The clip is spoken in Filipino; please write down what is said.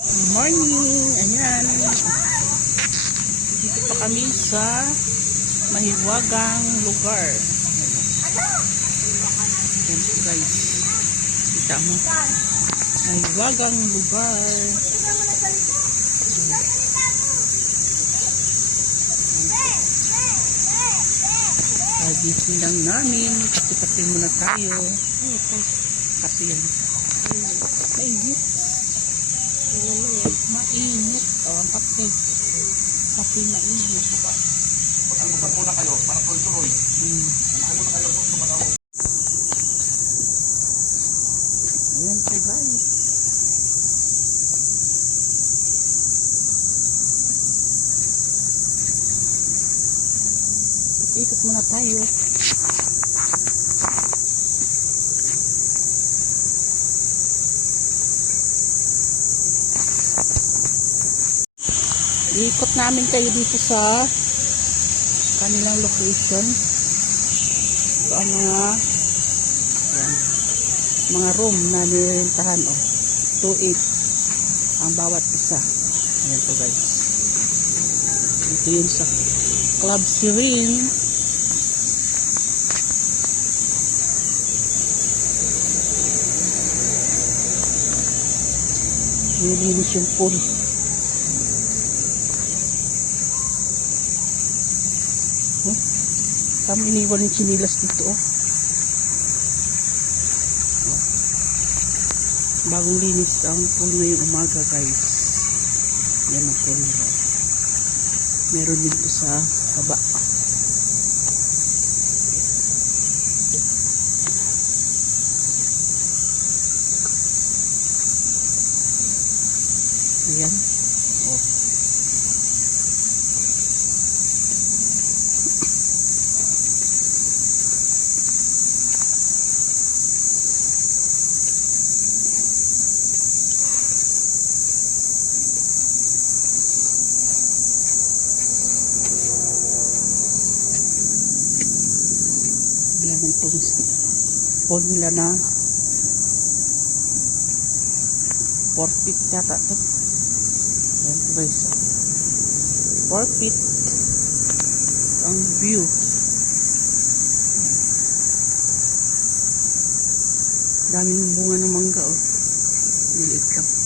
Good morning! Ayan. Dito pa kami sa mahiwagang lugar. Ayan po guys. Kita mo. Mahiwagang lugar. Gising lang namin. Kape-kape muna tayo. Kape yan. Mainit. Mainit. O, ang kape. Kape mainit. Mag-almusal muna kayo para tuloy-tuloy. Kumain muna kayo. Ayan po guys. Ikot muna tayo. Ikot namin kayo dito sa kanilang location. Ito ang mga room na nirentahan. 2.8 ang bawat isa. Ayan po guys. Ito yun sa Club Serene. Nilinis yung pool. Kami iniwan yung chinilas dito. Bagong linis ang pool ngayong umaga guys. Yan ang pool nila. Meron dito sa baba. Ayan. Oh. Yan itong pool nila na 4 feet yata ito. Yan guys. 4 feet ang view. Daming bunga ng mangga. Liliit lang.